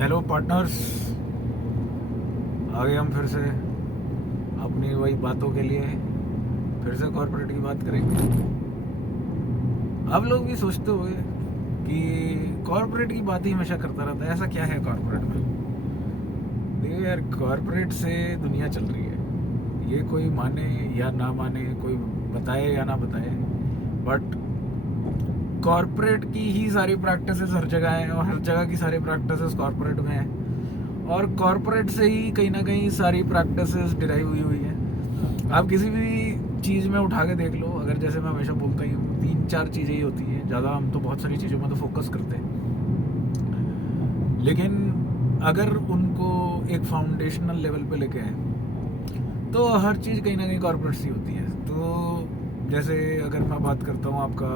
Hello partners, आ गए हम फिर से अपनी वही बातों के लिए। फिर से कॉर्पोरेट की बात करेंगे। आप लोग भी सोचते होंगे कि कॉर्पोरेट की बात ही हमेशा करता रहता है, ऐसा क्या है कॉर्पोरेट में। देखिए यार, कॉर्पोरेट से दुनिया चल रही है। ये कोई माने या ना माने, कोई बताए या ना बताए, बट कॉर्पोरेट की ही सारी प्रैक्टिसेस हर जगह हैं और हर जगह की सारी प्रैक्टिसेस कॉर्पोरेट में है। और कॉर्पोरेट से ही कहीं ना कहीं सारी प्रैक्टिसेस डिराइव हुई हुई है। आप किसी भी चीज़ में उठा के देख लो, अगर जैसे मैं हमेशा बोलता ही हूँ, 3-4 चीज़ें ही होती हैं, ज़्यादा हम तो बहुत सारी चीज़ों में तो फोकस करते हैं, लेकिन अगर उनको एक फाउंडेशनल लेवल पे लेके आए तो हर चीज़ कहीं ना कहीं कॉर्पोरेट सी होती है। तो जैसे अगर मैं बात करता हूँ आपका,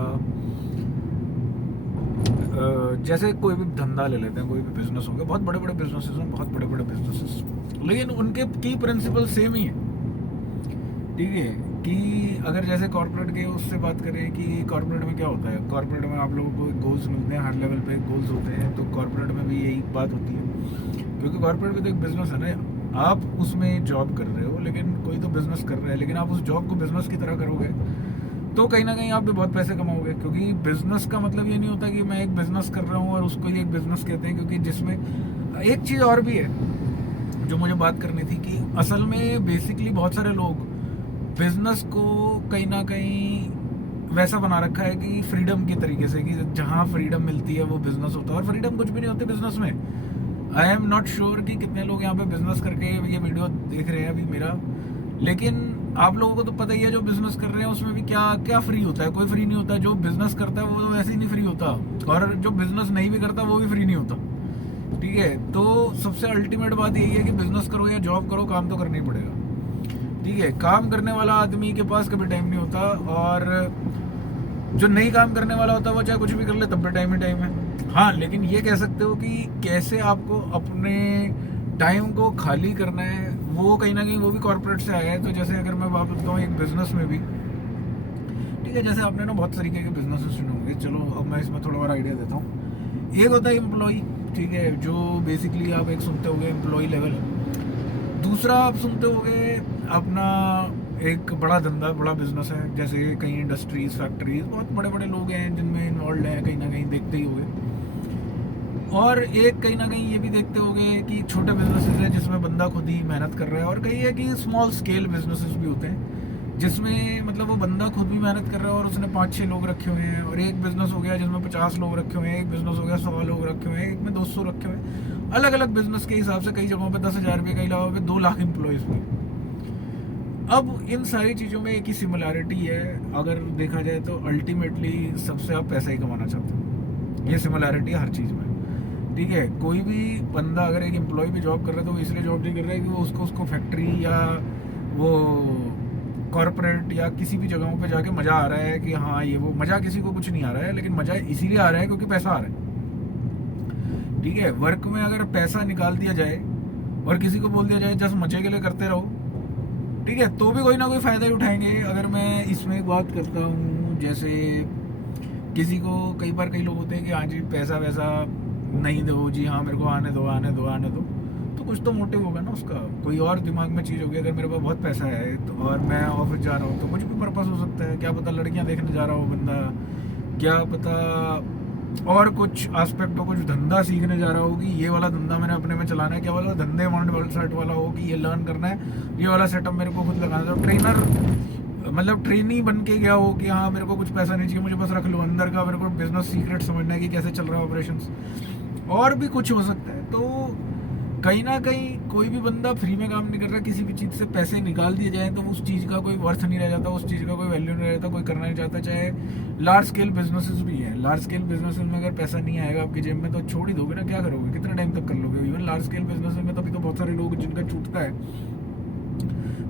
जैसे कोई भी धंधा ले लेते हैं, कोई भी बिजनेस होंगे, बहुत बड़े बड़े बिजनेसेस हैं, बहुत बड़े बड़े बिजनेसेस, लेकिन उनके की प्रिंसिपल सेम ही है। ठीक है कि अगर जैसे कॉर्पोरेट के उससे बात करें कि कॉर्पोरेट में क्या होता है, कॉर्पोरेट में आप लोगों को गोल्स मिलते हैं, हर लेवल पे गोल्स होते हैं, तो कॉर्पोरेट में भी यही बात होती है। क्योंकि कॉर्पोरेट भी तो एक बिजनेस है ना। आप उसमें जॉब कर रहे हो, लेकिन कोई तो बिजनेस कर रहा है, लेकिन आप उस जॉब को बिजनेस की तरह करोगे तो कहीं ना कहीं आप भी बहुत पैसे कमाओगे। क्योंकि बिजनेस का मतलब ये नहीं होता कि मैं एक बिजनेस कर रहा हूँ और उसको ही एक बिजनेस कहते हैं। क्योंकि जिसमें एक चीज़ और भी है जो मुझे बात करनी थी, कि असल में बेसिकली बहुत सारे लोग बिजनेस को कहीं ना कहीं वैसा बना रखा है कि फ्रीडम की तरीके से, कि जहाँ फ्रीडम मिलती है वो बिजनेस होता है, और फ्रीडम कुछ भी नहीं होती बिजनेस में। आई एम नॉट श्योर कि कितने लोग यहाँ पे बिजनेस करके ये वीडियो देख रहे हैं अभी मेरा, लेकिन आप लोगों को तो पता ही है जो बिजनेस कर रहे हैं उसमें भी क्या क्या फ्री होता है। कोई फ्री नहीं होता। जो बिजनेस करता है वो तो वैसे ही नहीं फ्री होता, और जो बिजनेस नहीं भी करता वो भी फ्री नहीं होता। ठीक है, तो सबसे अल्टीमेट बात यही है कि बिजनेस करो या जॉब करो, काम तो करना ही पड़ेगा। ठीक है, काम करने वाला आदमी के पास कभी टाइम नहीं होता, और जो नहीं काम करने वाला होता है वो चाहे कुछ भी कर ले तब भी टाइम ही टाइम है। हाँ, लेकिन ये कह सकते हो कि कैसे आपको अपने टाइम को खाली करना है, वो कहीं ना कहीं वो भी कॉर्पोरेट से आया है। तो जैसे अगर मैं बात करता हूँ एक बिजनेस में भी, ठीक है, जैसे आपने ना बहुत तरीके के बिजनेस सुने होंगे, चलो अब मैं इसमें थोड़ा और आइडिया देता हूँ। एक होता है एम्प्लॉई, ठीक है, जो बेसिकली आप एक सुनते होंगे एम्प्लॉई लेवल। दूसरा आप सुनते होंगे अपना एक बड़ा धंधा, बड़ा बिजनेस है, जैसे कई इंडस्ट्रीज, फैक्ट्रीज, बहुत बड़े बड़े लोग हैं जिनमें इन्वॉल्व हैं, कहीं ना कहीं देखते ही होंगे। और एक कहीं ना कहीं ये भी देखते होंगे कि छोटे बिजनेसेस है जिसमें बंदा खुद ही मेहनत कर रहा है, और कई है कि स्मॉल स्केल बिजनेसेस भी होते हैं जिसमें मतलब वो बंदा खुद भी मेहनत कर रहा है और उसने 5-6 लोग रखे हुए हैं। और एक बिजनेस हो गया जिसमें 50 लोग रखे हुए हैं, एक बिजनेस हो गया 100 लोग रखे हुए हैं, एक में 200 रखे हुए हैं। अलग अलग बिजनेस के हिसाब से कई जगहों पे 10,000 रुपये, कई जगहों पे 2 लाख एम्प्लॉयज भी। अब इन सारी चीज़ों में एक ही सिमिलैरिटी है, अगर देखा जाए तो अल्टीमेटली सबसे आप पैसा ही कमाना चाहते हो। ये सिमिलैरिटी है हर चीज़ में। ठीक है, कोई भी बंदा अगर एक एम्प्लॉय भी जॉब कर रहा है तो वो इसलिए जॉब नहीं कर रहा है कि वो उसको फैक्ट्री या वो कॉर्पोरेट या किसी भी जगहों पे जाके मज़ा आ रहा है कि हाँ ये वो मज़ा, किसी को कुछ नहीं आ रहा है, लेकिन मज़ा इसीलिए आ रहा है क्योंकि पैसा आ रहा है। ठीक है, वर्क में अगर पैसा निकाल दिया जाए और किसी को बोल दिया जाए जस्ट मजे के लिए करते रहो, ठीक है, तो भी कोई ना कोई फ़ायदा ही उठाएंगे। अगर मैं इसमें एक बात करता हूँ, जैसे किसी को कई बार कई लोग होते हैं कि हाँ जी पैसा वैसा नहीं दो जी, हाँ मेरे को आने दो आने दो आने दो, तो कुछ तो मोटिव होगा ना उसका, कोई और दिमाग में चीज़ होगी। अगर मेरे पास बहुत पैसा है तो और मैं ऑफिस जा रहा हूँ तो कुछ भी पर्पस हो सकता है, क्या पता लड़कियाँ देखने जा रहा हो बंदा, क्या पता और कुछ एस्पेक्ट हो, कुछ धंधा सीखने जा रहा हो कि ये वाला धंधा मैंने अपने में चलाना है, क्या वाला धंधे वाला सेट वाला हो कि ये लर्न करना है, ये वाला सेटअप मेरे को खुद लगाना है। ट्रेनर मतलब ट्रेनी बन के गया हो कि हाँ मेरे को कुछ पैसा नहीं चाहिए, मुझे बस रख लो अंदर का, मेरे को बिजनेस सीक्रेट समझना है कि कैसे चल रहा है ऑपरेशंस, और भी कुछ हो सकता है। तो कहीं ना कहीं कोई भी बंदा फ्री में काम नहीं कर रहा, किसी भी चीज़ से पैसे निकाल दिए जाए तो उस चीज़ का कोई वर्थ नहीं रह जाता, उस चीज़ का कोई वैल्यू नहीं रहता, कोई करना नहीं चाहता। चाहे लार्ज स्केल बिजनेसेस भी हैं, लार्ज स्केल बिजनेसेस में अगर पैसा नहीं आएगा आपकी जेब में तो छोड़ ही दोगे ना, क्या करोगे, कितने टाइम तक कर लोगे। इवन लार्ज स्केल बिजनेस में तो अभी तो बहुत सारे लोग जिनका छूटता है,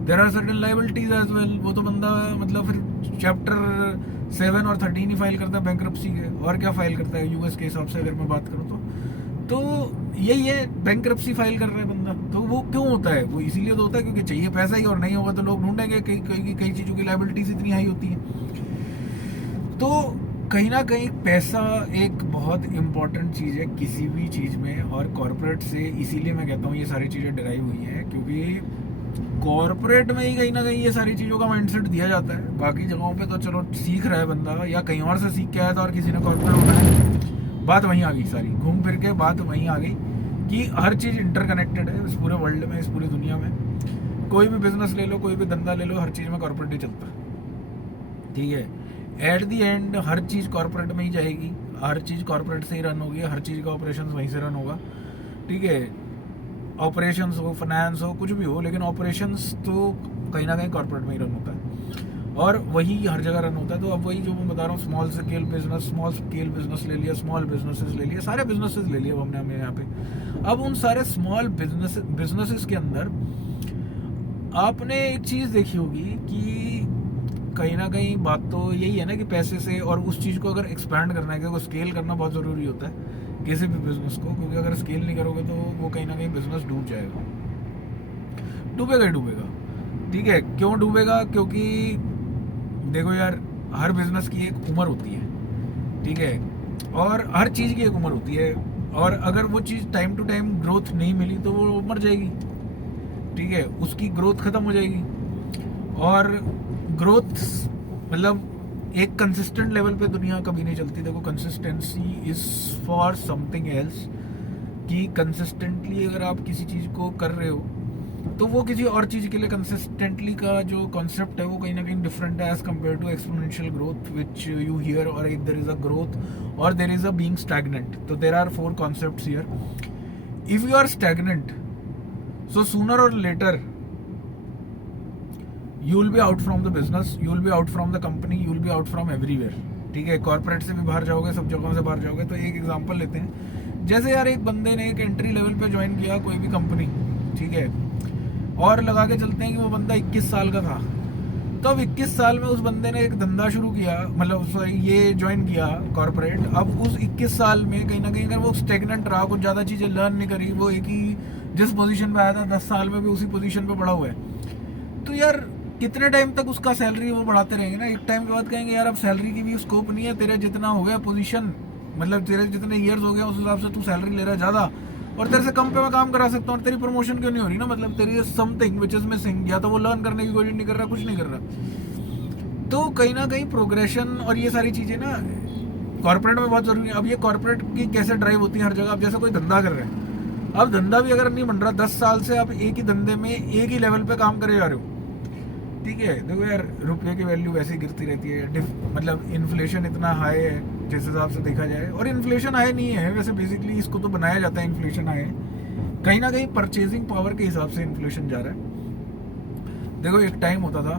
there are certain liabilities as well. वो तो बंदा मतलब फिर चैप्टर 7 और 13 ही फाइल करता है बैंक्रप्सी के, और क्या फाइल करता है यूएस के हिसाब से अगर मैं बात करूँ तो यही है, बैंक्रप्सी फाइल कर रहा है बंदा। तो वो क्यों होता है, वो इसीलिए तो होता है क्योंकि चाहिए पैसा ही, और नहीं होगा तो लोग ढूंढेंगे। कई चीज़ों की लाइबिलिटीज इतनी हाई होती है। तो कहीं ना कहीं पैसा एक बहुत इम्पोर्टेंट चीज़ है किसी भी चीज़ में, और कॉरपोरेट से इसीलिए मैं कहता हूँ ये सारी चीज़ें डिराइव हुई हैं, क्योंकि कॉरपोरेट में ही कहीं ना कहीं ये सारी चीज़ों का माइंडसेट दिया जाता है। बाकी जगहों पे तो चलो सीख रहा है बंदा, या कहीं और से सीख के आया था और किसी ने कॉरपोरेट बनाया, बात वहीं आ गई, सारी घूम फिर के बात वहीं आ गई कि हर चीज़ इंटरकनेक्टेड है इस पूरे वर्ल्ड में, इस पूरी दुनिया में। कोई भी बिजनेस ले लो, कोई भी धंधा ले लो, हर चीज़ में कॉरपोरेट ही चलता है, ठीक है। At the and her cheese corporate में ही जाएगी, हर चीज़ कॉरपोरेट से ही रन होगी, हर चीज़ का ऑपरेशन वहीं से रन होगा, ठीक है। ऑपरेशंस हो, फाइनेंस हो, कुछ भी हो, लेकिन ऑपरेशंस तो कहीं ना कहीं कॉरपोरेट में ही रन होता है, और वही हर जगह रन होता है। तो अब वही जो मैं बता रहा हूँ, स्मॉल स्केल बिजनेस ले लिया, स्मॉल बिजनेसेस ले लिया, सारे बिजनेसेस ले लिए अब हमने यहाँ पे। अब उन सारे स्मॉल बिजनेसेस के अंदर आपने एक चीज़ देखी होगी कि कहीं ना कहीं बात तो यही है ना कि पैसे से, और उस चीज़ को अगर एक्सपैंड करना है, क्योंकि स्केल करना बहुत ज़रूरी होता है किसी भी बिजनेस को, क्योंकि अगर स्केल नहीं करोगे तो वो कहीं ना कहीं बिजनेस डूब जाएगा, डूबेगा ही डूबेगा, ठीक है। क्यों डूबेगा? क्योंकि देखो यार, हर बिजनेस की एक उम्र होती है, ठीक है, और हर चीज़ की एक उम्र होती है, और अगर वो चीज़ टाइम टू टाइम ग्रोथ नहीं मिली तो वो मर जाएगी, ठीक है, उसकी ग्रोथ खत्म हो जाएगी। और ग्रोथ मतलब एक कंसिस्टेंट लेवल पे दुनिया कभी नहीं चलती। देखो, consistency is for something else, कि कंसिस्टेंटली अगर आप किसी चीज़ को कर रहे हो तो वो किसी और चीज़ के लिए कंसिस्टेंटली का जो कॉन्सेप्ट है वो कहीं ना कहीं डिफरेंट है as compare to exponential growth which you here, और एक देयर इज अ ग्रोथ और there is a being stagnant. तो there are 4 concepts here. If you are stagnant, so sooner or later you will be out from the business, you will be out from the company, you will be out from everywhere, ठीक है। Corporate से भी बाहर जाओगे, सब जगहों से बाहर जाओगे। तो एक एग्जांपल लेते हैं, जैसे यार एक बंदे ने एक एंट्री लेवल पे ज्वाइन किया कोई भी कंपनी, ठीक है, और लगा के चलते हैं कि वो बंदा 21 साल का था। तो अब 21 साल में उस बंदे ने एक धंधा शुरू किया, मतलब सॉरी ये ज्वाइन किया कॉर्पोरेट। अब उस 21 साल में कहीं ना कहीं अगर वो स्टेगनेंट रहा, कुछ ज़्यादा चीज़ें लर्न नहीं करी, वो एक ही जिस पोजीशन पे आया था 10 साल में भी उसी पोजीशन पे पड़ा हुआ है, तो यार कितने टाइम तक उसका सैलरी वो बढ़ाते रहेंगे ना। एक टाइम के बाद कहेंगे यार अब सैलरी की भी स्कोप नहीं है, तेरे जितना हो गया पोजीशन, मतलब तेरे जितने ईयर्स हो गए उस हिसाब से तू सैलरी ले रहा है ज़्यादा, और तेरे से कम पे मैं काम करा सकता हूँ, और तेरी प्रमोशन क्यों नहीं हो रही ना, मतलब तेरी समथिंग विच इज मिसिंग। या तो वो लर्न करने की कोशिश नहीं कर रहा, कुछ नहीं कर रहा। तो कहीं ना कहीं प्रोग्रेशन और ये सारी चीज़ें ना कॉर्पोरेट में बहुत जरूरी है। अब ये कॉर्पोरेट की कैसे ड्राइव होती है हर जगह। अब जैसे कोई धंधा कर रहे हैं, अब धंधा भी अगर नहीं बन रहा, 10 साल से आप एक ही धंधे में एक ही लेवल पे काम करे जा रहे हो, ठीक है। देखो यार, रुपये की वैल्यू वैसे ही गिरती रहती है, मतलब इन्फ्लेशन इतना हाई है जिस हिसाब से देखा जाए, और इन्फ्लेशन हाई नहीं है वैसे, बेसिकली इसको तो बनाया जाता है इन्फ्लेशन हाई, कहीं ना कहीं परचेजिंग पावर के हिसाब से इन्फ्लेशन जा रहा है। देखो एक टाइम होता था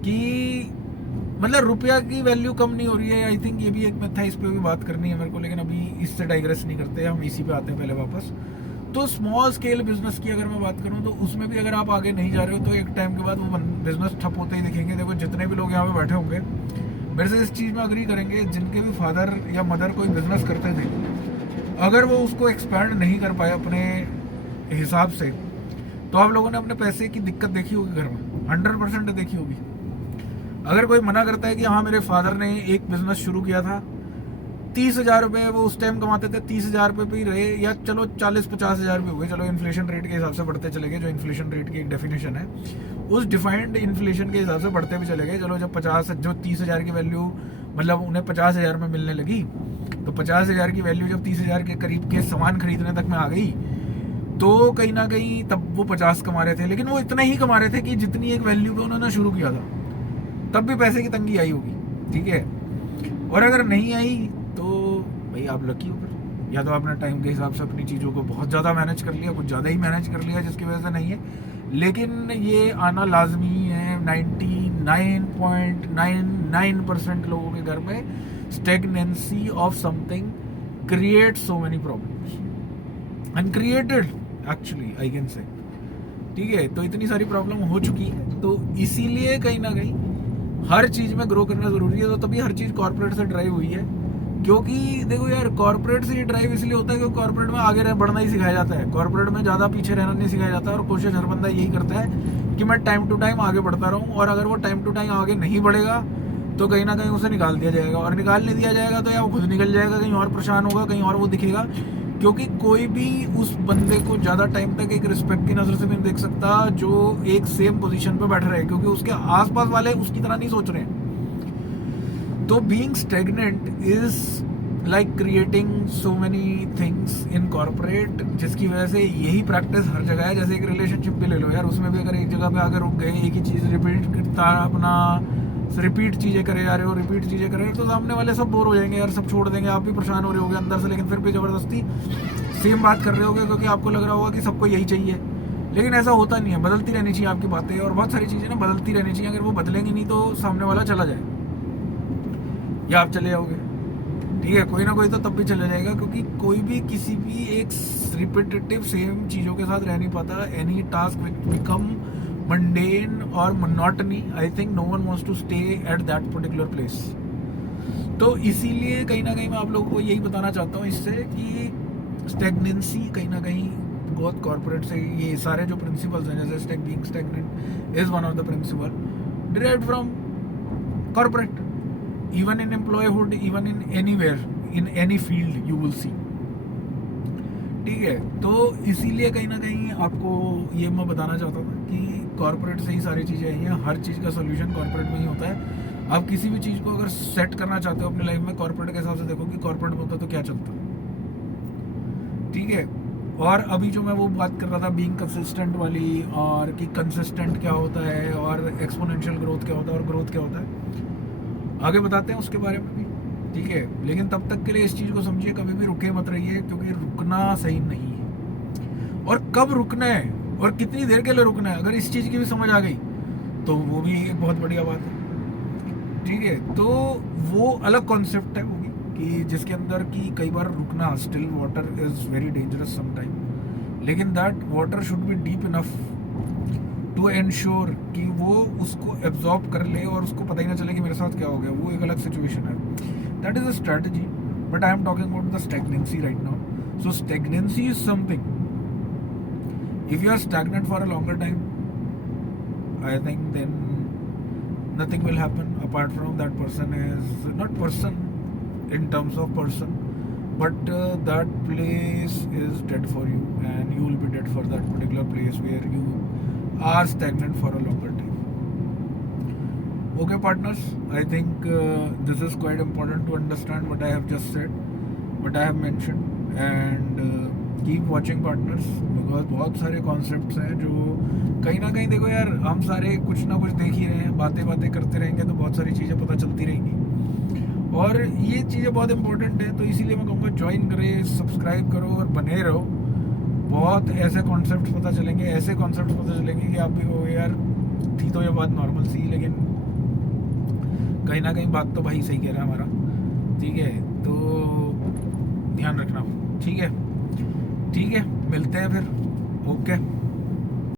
कि मतलब रुपया की वैल्यू कम नहीं हो रही है। आई थिंक ये भी एक मिथ है, इस पर भी बात करनी है मेरे को, लेकिन अभी इससे डाइग्रेस नहीं करते, हम इसी पे आते हैं पहले वापस। तो स्मॉल स्केल बिजनेस की अगर मैं बात करूं तो उसमें भी अगर आप आगे नहीं जा रहे हो तो एक टाइम के बाद वो बिजनेस ठप होते ही दिखेंगे। देखो जितने भी लोग यहाँ पे बैठे होंगे मेरे से इस चीज़ में अग्री करेंगे, जिनके भी फादर या मदर कोई बिजनेस करते थे, अगर वो उसको एक्सपैंड नहीं कर पाए अपने हिसाब से, तो आप लोगों ने अपने पैसे की दिक्कत देखी होगी घर में, 100% देखी होगी। अगर कोई मना करता है कि हाँ मेरे फादर ने एक बिजनेस शुरू किया था, 30,000 रुपये वो उस टाइम कमाते थे, 30,000 रुपये पे ही रहे, या चलो 40-50,000 भी हुए, चलो इन्फ्लेशन रेट के हिसाब से बढ़ते चले गए, जो इन्फ्लेशन रेट की एक डेफिनेशन है उस डिफाइंड इन्फ्लेशन के हिसाब से बढ़ते भी चले गए। चलो जब 30,000 की वैल्यू मतलब उन्हें 50,000 में मिलने लगी, तो 50,000 की वैल्यू जब 30,000 के करीब के सामान खरीदने तक में आ गई, तो कहीं ना कहीं तब वो 50 कमा रहे थे, लेकिन वो इतना ही कमा रहे थे कि जितनी एक वैल्यू पे उन्होंने शुरू किया था, तब भी पैसे की तंगी आई होगी, ठीक है। और अगर नहीं आई तो भाई आप लकी हो, फिर या तो आपने टाइम के हिसाब से अपनी चीज़ों को बहुत ज़्यादा मैनेज कर लिया, कुछ ज़्यादा ही मैनेज कर लिया जिसकी वजह से नहीं है। लेकिन ये आना लाजमी है 99.99% लोगों के घर में। Stagnancy of something create so many problems, uncreated actually I can say, ठीक है। तो इतनी सारी प्रॉब्लम हो चुकी है, तो इसीलिए कहीं ना कहीं हर चीज़ में ग्रो करना ज़रूरी है। तो तभी हर चीज़ कॉर्पोरेट से ड्राइव हुई है, क्योंकि देखो यार कॉर्पोरेट से ये ड्राइव इसलिए होता है क्योंकि कॉर्पोरेट में आगे बढ़ना ही सिखाया जाता है, कॉर्पोरेट में ज़्यादा पीछे रहना नहीं सिखाया जाता है। और कोशिश हर बंदा यही करता है कि मैं टाइम टू टाइम आगे बढ़ता रहूँ, और अगर वो टाइम टू टाइम आगे नहीं बढ़ेगा तो कहीं ना कहीं उसे निकाल दिया जाएगा, और निकाल नहीं दिया जाएगा तो या वो खुद निकल जाएगा, कहीं और परेशान होगा, कहीं और वो दिखेगा। क्योंकि कोई भी उस बंदे को ज़्यादा टाइम तक एक रिस्पेक्ट की नज़र से भी नहीं देख सकता जो एक सेम पोजीशन पे बैठ रहे हैं, क्योंकि उसके आसपास वाले उसकी तरह नहीं सोच रहे हैं। तो being stagnant is like creating so many things in corporate, जिसकी वजह से यही प्रैक्टिस हर जगह है। जैसे एक रिलेशनशिप भी ले लो यार, उसमें भी अगर एक जगह पे आकर रुक गए, एक ही चीज़ रिपीट करता अपना रिपीट चीज़ें करे जा रहे हो, रिपीट चीज़ें करे, तो सामने वाले सब बोर हो जाएंगे यार, सब छोड़ देंगे, आप भी परेशान हो रहे होगे अंदर से, लेकिन फिर भी ज़बरदस्ती सेम बात कर रहे होगे क्योंकि आपको लग रहा होगा कि सबको यही चाहिए। लेकिन ऐसा होता नहीं है, बदलती रहनी चाहिए आपकी बातें, और बहुत सारी चीज़ें ना बदलती रहनी चाहिए। अगर वो बदलेंगी नहीं तो सामने वाला चला जाए या आप चले जाओगे, ठीक है, कोई ना कोई तो तब भी चला जाएगा, क्योंकि कोई भी किसी भी एक रिपीटेटिव सेम चीज़ों के साथ रह नहीं पाता। Any task which become mundane or monotony, I think no one wants to stay at that particular place। तो इसीलिए कहीं ना कहीं मैं आप लोगों को यही बताना चाहता हूँ इससे कि स्टेगनेंसी कहीं ना कहीं बहुत कॉर्पोरेट से, ये सारे जो प्रिंसिपल्स हैं, जैसे being stagnant is one of the principle derived from corporate, even in employhood, even in anywhere, in any field you will see, ठीक है। तो इसीलिए कहीं ना कहीं आपको ये मैं बताना चाहता था कि कॉर्पोरेट से ही सारी चीज़ें आई हैं, हर चीज़ का सोल्यूशन कॉर्पोरेट में ही होता है। आप किसी भी चीज़ को अगर सेट करना चाहते हो अपनी लाइफ में, कॉर्पोरेट के हिसाब से देखो कि कॉर्पोरेट में होता तो क्या चलता, ठीक है। और अभी जो मैं वो बात कर रहा था बीइंग कंसिस्टेंट वाली, और कि कंसिस्टेंट क्या होता है और एक्सपोनेंशियल ग्रोथ क्या होता है और ग्रोथ क्या होता है, आगे बताते हैं उसके बारे में भी, ठीक है। लेकिन तब तक के लिए इस चीज़ को समझिए, कभी भी रुके मत रहिए, क्योंकि रुकना सही नहीं है। और कब रुकना है और कितनी देर के लिए रुकना है, अगर इस चीज़ की भी समझ आ गई तो वो भी एक बहुत बढ़िया बात है, ठीक है। तो वो अलग कॉन्सेप्ट है वो भी, कि जिसके अंदर कि कई बार रुकना, still water is very dangerous sometime, लेकिन that water should be deep enough to ensure कि वो उसको एब्जॉर्ब कर ले और उसको पता ही ना चले कि मेरे साथ क्या हो गया। वो एक अलग सिचुएशन है, that is a strategy, but I am talking about the stagnancy right now. So stagnancy is something, if you are stagnant for a longer time, I think then nothing will happen apart from that person is not person in terms of person, but that place is dead for you, and you will be dead for that particular place where you are stagnant for a longer time। Okay partners, I think this is quite important to understand what I have just said, what I have mentioned, and keep watching partners, because बहुत सारे concepts हैं जो कहीं ना कहीं, देखो यार, हम सारे कुछ ना कुछ देख ही रहे हैं, बातें करते रहेंगे तो बहुत सारी चीज़ें पता चलती रहेंगी, और ये चीज़ें बहुत इंपॉर्टेंट है। तो इसीलिए मैं कहूँगा ज्वाइन करें, सब्सक्राइब करो और बने रहो। बहुत ऐसे कॉन्सेप्ट्स पता चलेंगे, ऐसे कॉन्सेप्ट्स पता चलेंगे कि आप भी कहोगे यार थी तो ये बात नॉर्मल सी, लेकिन कहीं ना कहीं बात तो भाई सही कह रहा है हमारा, ठीक है। तो ध्यान रखना, ठीक है, ठीक है, मिलते हैं फिर, ओके।